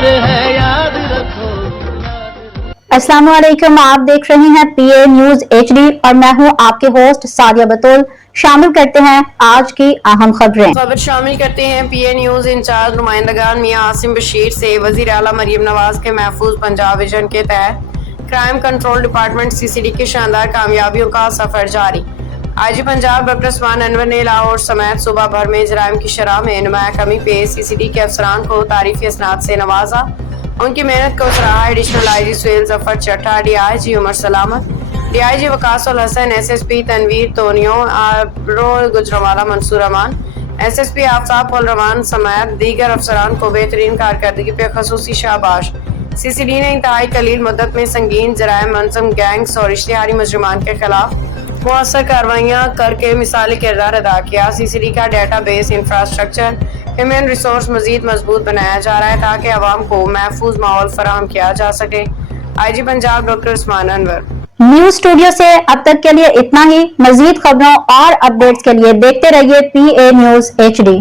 प्यार है, याद रखो। अस्सलाम वालेकुम, आप देख रहे हैं पीए न्यूज HD और मैं हूं आपके होस्ट सादिया बतौल। शामिल करते हैं आज की अहम खबरें। खबर शामिल करते हैं पीए न्यूज इंचार्ज नुमाइंदगान मियां आसिम बशीर से। वजीर आला मरियम नवाज के महफूज पंजाब विजन के तहत क्राइम कंट्रोल डिपार्टमेंट CCD की शानदार कामयाबियों का सफर जारी। IG पंजाब डॉक्टर उस्मान अनवर ने लाहौर समेत सूबा भर में जराइम की शरह में नुमाया कमी पे CCD के अफसरान को तारीफी असनाद से नवाजा। उनकी मेहनत को सराहा। एडिशनल IG सुहेल जफर चट्टा, DIG उमर सलामत, DIG वकासुल हसन, SSP तनवीर तोनियो, गुजरावाला मंसूर अमान, SSP आफ्ताब उल रहमान समेत दीगर अफसरान को बेहतरीन कारकर्दगी पे खसूसी शाबाश। CCD ने इंतहाई कलील मुद्दत में संगीन जराइम, मनसम गैंग्स और इश्तिहारी मुजरिमान के खिलाफ मुअस्सर कार्रवाइयाँ करके मिसाली किरदार अदा किया। CCD का database infrastructure human resource मजीद मजबूत बनाया जा रहा है ताकि अवाम को महफूज माहौल फराहम किया जा सके। IG Punjab doctor Usman Anwar. News studio से अब तक के लिए इतना ही। मजीद खबरों और अपडेट्स के लिए देखते रहिए PA न्यूज HD।